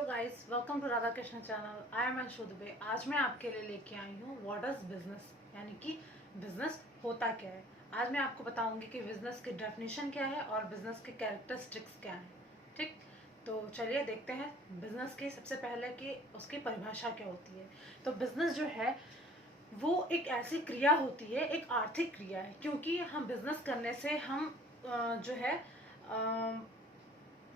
Hello guys, welcome to Radha Krishna channel. I am Anshu Dubey. आज मैं आपके लिए लेके आई हूँ व्हाट इज बिजनेस, यानी कि बिजनेस होता क्या है। आज मैं आपको बताऊंगी कि बिजनेस की डेफिनेशन क्या है और बिजनेस के कैरेक्टरिस्टिक्स क्या हैं। ठीक, तो चलिए देखते हैं बिजनेस की सबसे पहले कि उसकी परिभाषा क्या होती है। तो बिजनेस जो है वो एक ऐसी क्रिया होती है, एक आर्थिक क्रिया है, क्योंकि हम बिजनेस करने से हम जो है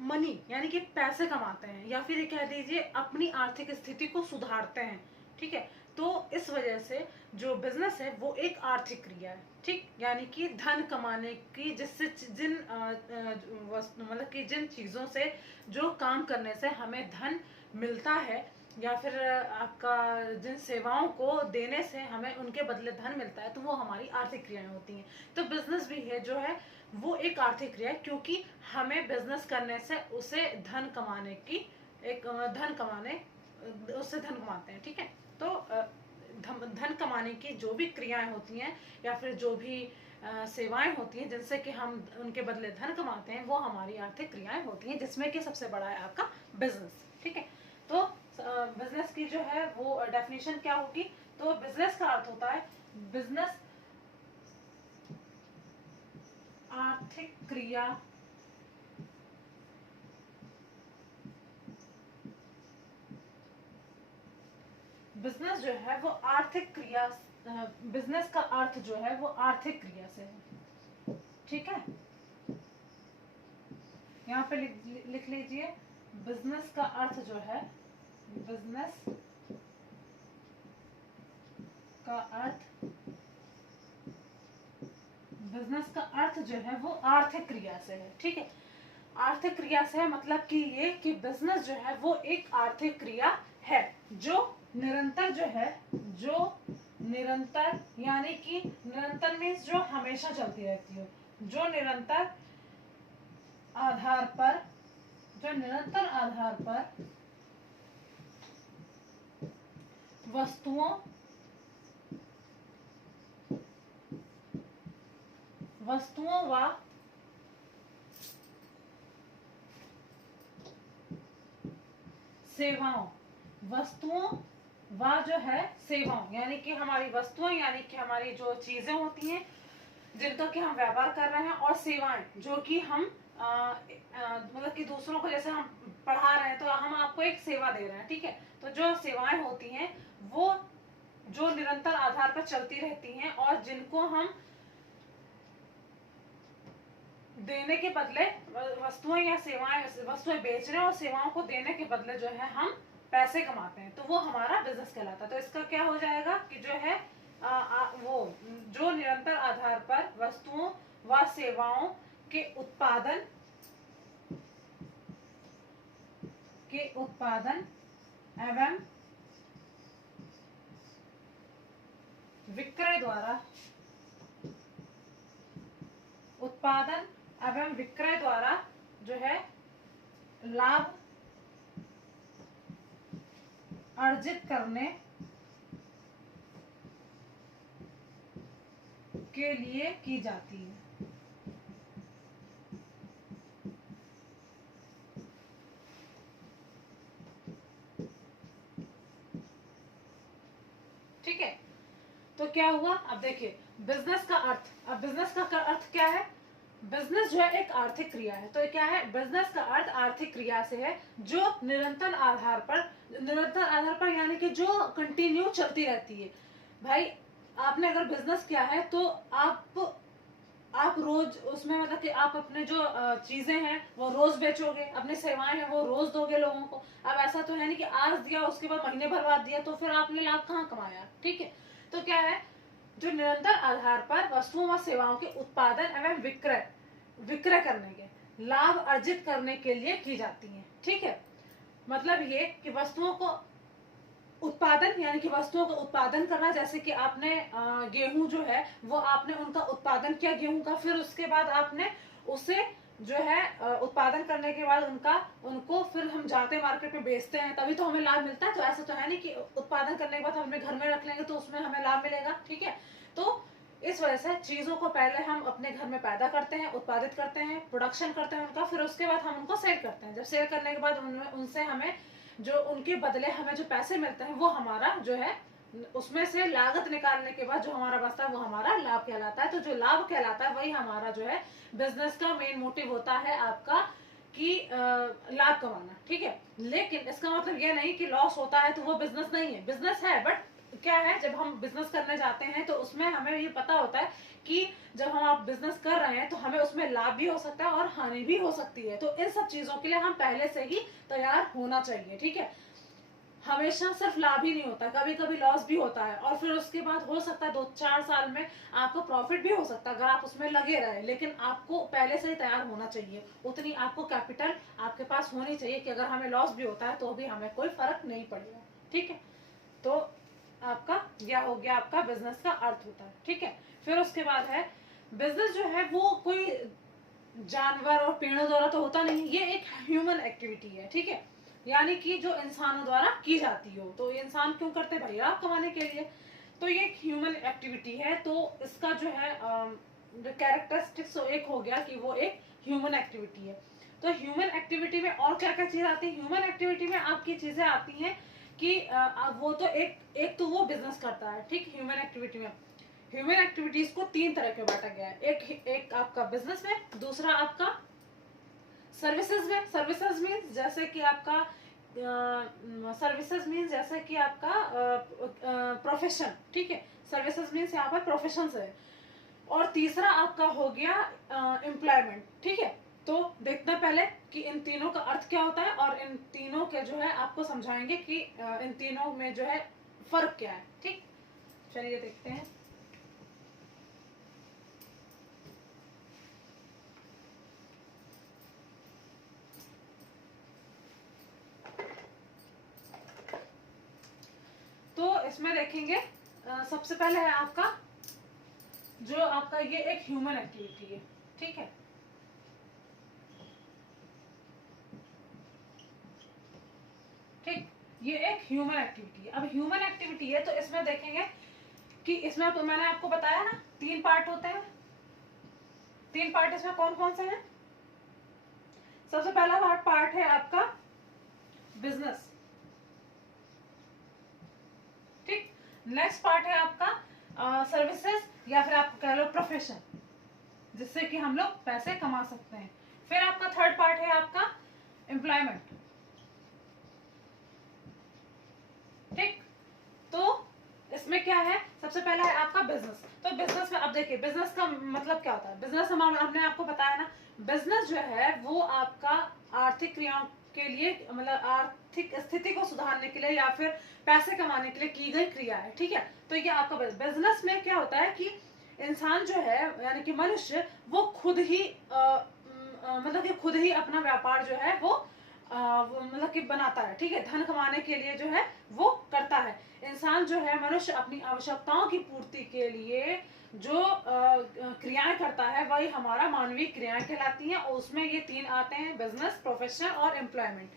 मनी यानी कि पैसे कमाते हैं, या फिर ये कह दीजिए अपनी आर्थिक स्थिति को सुधारते हैं। ठीक है, तो इस वजह से जो बिजनेस है वो एक आर्थिक क्रिया है। ठीक, यानी कि धन कमाने की, जिससे जिन मतलब कि जिन चीज़ों से, जो काम करने से हमें धन मिलता है, या फिर आपका जिन सेवाओं को देने से हमें उनके बदले धन मिलता है, तो वो हमारी आर्थिक क्रियाएं होती हैं। तो बिजनेस भी है जो है वो एक आर्थिक क्रिया है, क्योंकि हमें बिजनेस करने से उसे धन कमाने की एक धन कमाने उससे धन कमाते हैं। ठीक है, तो धन कमाने की जो भी क्रियाएं होती हैं, या फिर जो भी सेवाएं होती हैं जिनसे कि हम उनके बदले धन कमाते हैं, वो हमारी आर्थिक क्रियाएं होती हैं, जिसमें कि सबसे बड़ा है आपका बिजनेस। ठीक है, तो बिजनेस की जो है वो डेफिनेशन क्या होगी। तो बिजनेस का अर्थ होता है, बिजनेस आर्थिक क्रिया बिजनेस जो है वो आर्थिक क्रिया, बिजनेस का अर्थ जो है वो आर्थिक क्रिया से है। ठीक है, यहाँ पे लिख लीजिए, बिजनेस का अर्थ जो है, बिजनेस का अर्थ, बिजनेस का अर्थ जो है वो आर्थिक क्रिया से है। ठीक है, आर्थिक क्रिया से है मतलब कि ये कि बिजनेस जो है वो एक आर्थिक क्रिया है जो निरंतर जो है, जो निरंतर यानी कि निरंतर मीन्स जो हमेशा चलती रहती है, जो निरंतर आधार पर, जो निरंतर आधार पर वस्तुओं वस्तुओं व सेवाओं, वस्तुओं व जो है सेवाओं, यानी कि हमारी वस्तुएं यानी कि हमारी जो चीजें होती हैं जिनका कि हम व्यापार कर रहे हैं, और सेवाएं जो कि हम मतलब कि दूसरों को, जैसे हम पढ़ा रहे हैं तो हम आपको एक सेवा दे रहे हैं। ठीक है, तो जो सेवाएं होती हैं वो जो निरंतर आधार पर चलती रहती हैं, और जिनको हम देने के बदले, वस्तुएं या सेवाएं, वस्तुएं बेचने और सेवाओं को देने के बदले जो है हम पैसे कमाते हैं, तो वो हमारा बिजनेस कहलाता है। तो इसका क्या हो जाएगा कि जो है वो जो निरंतर आधार पर वस्तुओं व सेवाओं के उत्पादन, एवं विक्रय द्वारा, उत्पादन एवं विक्रय द्वारा जो है लाभ अर्जित करने के लिए की जाती है। ठीक है, तो क्या हुआ, अब देखिए बिजनेस का अर्थ, अब बिजनेस का अर्थ क्या है। बिजनेस जो है एक आर्थिक क्रिया है, तो क्या है, बिजनेस का अर्थ आर्थिक क्रिया से है जो निरंतर आधार पर, निरंतर आधार पर यानी कि जो कंटिन्यू चलती रहती है। भाई आपने अगर बिजनेस किया है तो आप रोज उसमें, मतलब कि आप अपने जो चीजें हैं वो रोज बेचोगे, अपनी सेवाएं हैं वो रोज दोगे लोगों को। अब ऐसा तो है नहीं कि आज दिया उसके बाद महीने भर बाद दिया, तो फिर आपने लाभ कहाँ कमाया। ठीक है, तो क्या है, जो निरंतर आधार पर वस्तुओं व सेवाओं के उत्पादन एवं विक्रय विक्रय करने के, लाभ अर्जित करने के लिए की जाती है। ठीक है, मतलब ये कि वस्तुओं को उत्पादन यानी कि वस्तुओं का उत्पादन करना, जैसे कि आपने गेहूं जो है वो आपने उनका उत्पादन किया गेहूं का, फिर उसके बाद आपने उसे जो है उत्पादन करने के बाद उनको फिर हम जाते मार्केट में बेचते हैं, तभी तो हमें लाभ मिलता है। तो ऐसा तो है नहीं कि उत्पादन करने के बाद हम अपने घर में रख लेंगे तो उसमें हमें लाभ मिलेगा। ठीक है, तो इस वजह से चीजों को पहले हम अपने घर में पैदा करते हैं, उत्पादित करते हैं, प्रोडक्शन करते हैं उनका, फिर उसके बाद हम उनको सेल करते हैं। जब सेल करने के बाद उनसे हमें जो उनके बदले हमें जो पैसे मिलते हैं वो हमारा जो है उसमें से लागत निकालने के बाद जो हमारा बचता है वो हमारा लाभ कहलाता है। तो जो लाभ कहलाता है वही हमारा जो है बिजनेस का मेन मोटिव होता है आपका कि लाभ कमाना, ठीक है। लेकिन इसका मतलब ये नहीं कि लॉस होता है तो वो बिजनेस नहीं है, बिजनेस है। बट क्या है, जब हम बिजनेस करने जाते हैं तो उसमें हमें ये पता होता है कि जब हम आप बिजनेस कर रहे हैं तो हमें उसमें लाभ भी हो सकता है और हानि भी हो सकती है। तो इन सब चीजों के लिए हम पहले से ही तैयार होना चाहिए, ठीक है। हमेशा सिर्फ लाभ ही नहीं होता, कभी कभी लॉस भी होता है और फिर उसके बाद हो सकता है 2-4 साल में आपको प्रॉफिट भी हो सकता है अगर आप उसमें लगे रहे। लेकिन आपको पहले से ही तैयार होना चाहिए, उतनी आपको कैपिटल आपके पास होनी चाहिए कि अगर हमें लॉस भी होता है तो भी हमें कोई फर्क नहीं पड़ेगा, ठीक है। तो आपका यह हो गया आपका बिजनेस का अर्थ होता है, ठीक है। फिर उसके बाद है बिजनेस जो है वो कोई जानवर और पेड़ों द्वारा तो होता नहीं, ये एक ह्यूमन एक्टिविटी है, ठीक है। यानी कि जो इंसानों द्वारा की जाती हो। तो इंसान क्यों करते हैं भाई? लाभ कमाने के लिए। तो ये एक ह्यूमन एक्टिविटी है। तो इसका जो है कैरेक्टरिस्टिक्स एक हो गया कि वो एक ह्यूमन एक्टिविटी है। तो ह्यूमन एक्टिविटी में और क्या क्या चीज आती है? ह्यूमन एक्टिविटी में आपकी चीजें आती हैं कि वो तो एक तो वो बिजनेस करता है, ठीक। ह्यूमन एक्टिविटी में ह्यूमन एक्टिविटीज को 3 तरह के बांटा गया है। एक आपका बिजनेस में, दूसरा आपका सर्विसेज में। सर्विसेज मीन्स जैसे कि आपका सर्विसेज मीन्स जैसे कि आपका प्रोफेशन, ठीक है। सर्विसेज मीन्स यहाँ पर प्रोफेशन है। और तीसरा आपका हो गया एम्प्लॉयमेंट, ठीक है। तो देखते हैं पहले कि इन तीनों का अर्थ क्या होता है और इन तीनों के जो है आपको समझाएंगे कि इन तीनों में जो है फर्क क्या है, ठीक। चलिए देखते हैं। तो इसमें देखेंगे सबसे पहले है आपका जो आपका ये एक ह्यूमन एक्टिविटी है, ठीक है। ठीक, ये एक ह्यूमन एक्टिविटी है। अब ह्यूमन एक्टिविटी है तो इसमें देखेंगे कि इसमें मैंने आपको बताया ना 3 पार्ट होते हैं। 3 पार्ट इसमें कौन कौन से हैं? सबसे पहला पार्ट है आपका बिजनेस, ठीक। नेक्स्ट पार्ट है आपका सर्विसेज या फिर आप कह लो प्रोफेशन, जिससे कि हम लोग पैसे कमा सकते हैं। फिर आपका थर्ड पार्ट है आपका एम्प्लॉयमेंट, ठीक। तो इसमें क्या है? सबसे पहला है आपका बिजनेस। तो बिजनेस में अब देखिए बिजनेस का मतलब क्या होता है। बिजनेस हमने आपको बताया ना, बिजनेस जो है वो आपका आर्थिक क्रियाओं के लिए मतलब आर्थिक स्थिति को सुधारने के लिए या फिर पैसे कमाने के लिए की गई क्रिया है, ठीक है। तो ये आपका बिजनेस में क्या होता है कि इंसान जो है यानी कि मनुष्य वो खुद ही मतलब कि खुद ही अपना व्यापार जो है वो मतलब कि बनाता है, ठीक है। धन कमाने के लिए जो है वो करता है। इंसान जो है मनुष्य अपनी आवश्यकताओं की पूर्ति के लिए जो क्रियाएं करता है वही हमारा मानवीय क्रियाएं कहलाती हैं। और उसमें ये 3 आते हैं, बिजनेस, प्रोफेशन और एम्प्लॉयमेंट।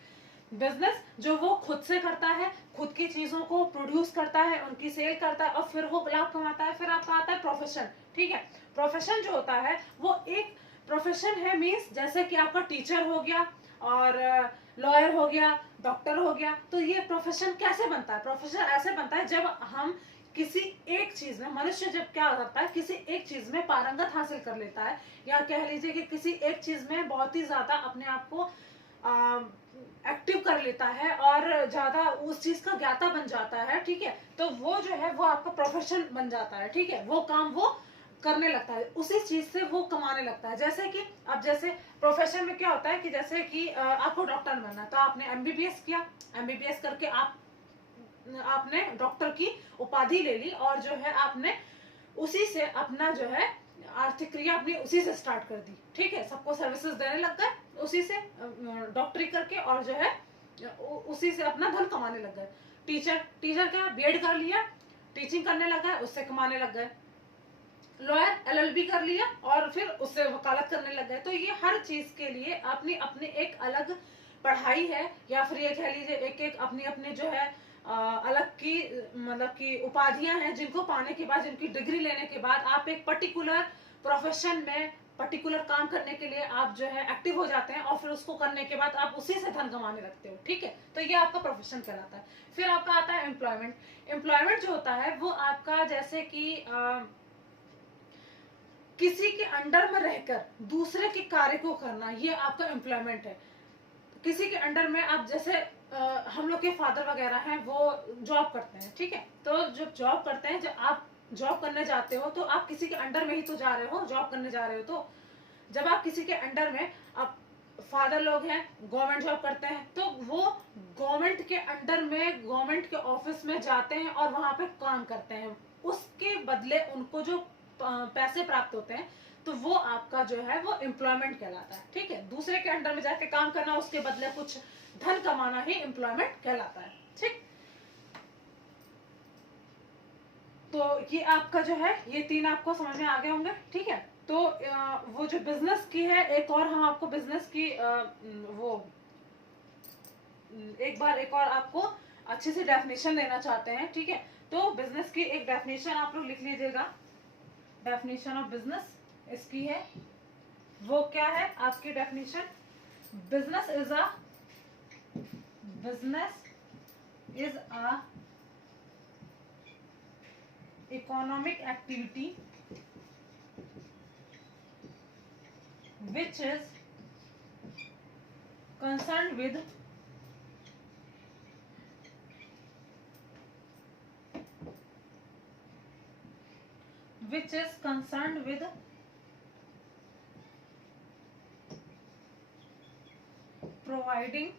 बिजनेस जो वो खुद से करता है, खुद की चीजों को प्रोड्यूस करता है, उनकी सेल करता है और फिर वो लाभ कमाता है। फिर आपका आता है प्रोफेशन, ठीक है। प्रोफेशन जो होता है वो एक प्रोफेशन है, मीन्स जैसे कि आपका टीचर हो गया और लॉयर हो गया, डॉक्टर हो गया। तो ये प्रोफेशन कैसे बनता है? प्रोफेशन ऐसे बनता है जब हम किसी एक चीज में, मनुष्य जब क्या करता है किसी एक चीज में पारंगत हासिल कर लेता है या कह लीजिए कि किसी एक चीज में बहुत ही ज्यादा अपने आप को एक्टिव कर लेता है और ज्यादा उस चीज का ज्ञाता बन जाता है, ठीक है। तो वो जो है वो आपका प्रोफेशन बन जाता है, ठीक है। वो काम वो करने लगता है, उसी चीज से वो कमाने लगता है। जैसे कि अब जैसे प्रोफेशन में क्या होता है कि जैसे कि आपको डॉक्टर बनना है तो आपने एमबीबीएस किया, एमबीबीएस करके आपने डॉक्टर की उपाधि ले ली और जो है आपने उसी से अपना जो है आर्थिक क्रिया अपनी उसी से स्टार्ट कर दी, ठीक है। सबको सर्विसेज देने लग गए उसी से डॉक्टरी करके और जो है उसी से अपना धन कमाने लग गए। टीचर क्या बीएड कर लिया, टीचिंग करने लग गए, उससे कमाने लग गए। लॉयर एलएलबी कर लिया और फिर उससे वकालत करने लग गए। तो ये हर चीज के लिए अपनी अपनी एक अलग पढ़ाई है या फिर ये कह लीजिए एक एक अपनी अपनी जो है अलग की मतलब की उपाधियां हैं जिनको पाने के बाद, जिनकी डिग्री लेने के बाद आप एक पर्टिकुलर प्रोफेशन में पर्टिकुलर काम करने के लिए आप जो है एक्टिव हो जाते हैं और फिर उसको करने के बाद आप उसी से धन कमाने लगते हो, ठीक है। तो ये आपका प्रोफेशन कहलाता है। फिर आपका आता है एम्प्लॉयमेंट। एम्प्लॉयमेंट जो होता है वो आपका जैसे कि किसी के अंडर में रहकर दूसरे के कार्य को करना, ये आपका एम्प्लॉयमेंट है। किसी के अंडर में आप जैसे हम लोग के फादर वगैरह हैं वो जॉब करते हैं, ठीक है। तो जब जॉब करते हैं, जब आप जॉब करने जाते हो तो आप किसी के अंडर में ही तो जा रहे हो, जॉब करने जा रहे हो। तो जब आप किसी के अंडर में, आप फादर लोग हैं गवर्नमेंट जॉब करते हैं, तो वो गवर्नमेंट के अंडर में गवर्नमेंट के ऑफिस में जाते हैं और वहां पे काम करते हैं। उसके बदले उनको जो पैसे प्राप्त होते हैं, तो वो आपका जो है वो एम्प्लॉयमेंट कहलाता है, ठीक है। दूसरे के अंडर में जाके काम करना, उसके बदले कुछ धन कमाना ही एम्प्लॉयमेंट कहलाता है, ठीक। तो ये आपका जो है, ये 3 आपको समझ में आ गए होंगे, ठीक है। तो वो जो बिजनेस की है, एक और हम आपको बिजनेस की वो एक और आपको अच्छे से डेफिनेशन लेना चाहते हैं, ठीक है। तो बिजनेस की एक डेफिनेशन आप लोग लिख लीजिएगा। डेफिनेशन ऑफ बिजनेस इसकी है, वो क्या है आपकी definition? Business is a economic activity which is concerned with providing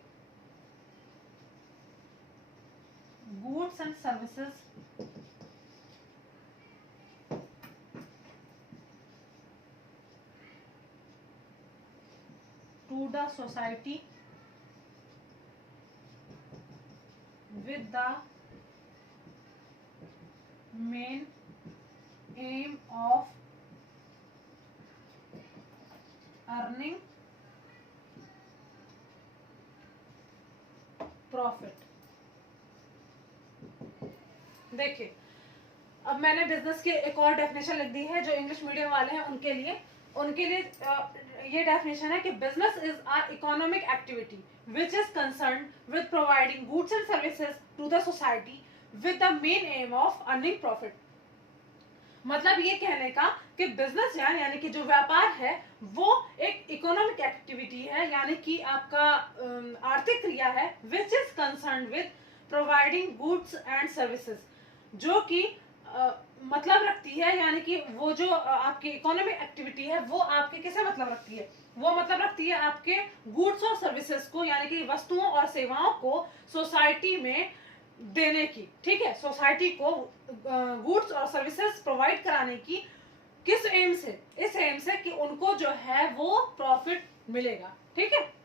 goods and services to the society with the main aim of earning profit। देखिए, अब मैंने बिजनेस की एक और डेफिनेशन लिख दी है जो इंग्लिश मीडियम वाले हैं उनके लिए ये डेफिनेशन है कि business is a economic activity which is concerned with providing goods and services to the society with the main aim of earning profit. मतलब ये कहने का कि बिजनेस यानी कि जो व्यापार है वो एक इकोनॉमिक एक्टिविटी है, यानी कि आपका आर्थिक क्रिया है, विच is concerned with providing goods and services, जो कि मतलब रखती है, यानी कि वो जो आपकी इकोनॉमिक एक्टिविटी है वो आपके किसे मतलब रखती है? वो मतलब रखती है आपके गुड्स और सर्विसेज को, यानी कि वस्तुओं और सेवाओं को सोसाइटी में देने की, ठीक है। सोसाइटी को गुड्स और सर्विसेज प्रोवाइड कराने की, किस एम से? इस एम से कि उनको जो है वो प्रॉफिट मिलेगा, ठीक है।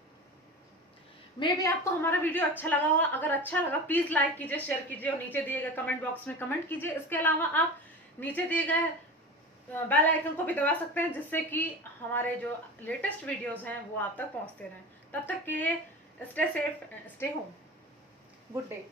मे भी आपको हमारा वीडियो अच्छा लगा होगा। अगर अच्छा लगा प्लीज लाइक कीजिए, शेयर कीजिए और नीचे दिए गए कमेंट बॉक्स में कमेंट कीजिए। इसके अलावा आप नीचे दिए गए बेल आइकन को भी दबा सकते हैं, जिससे कि हमारे जो लेटेस्ट वीडियोस हैं वो आप तक पहुंचते रहें। तब तक के लिए stay safe, stay home, good day.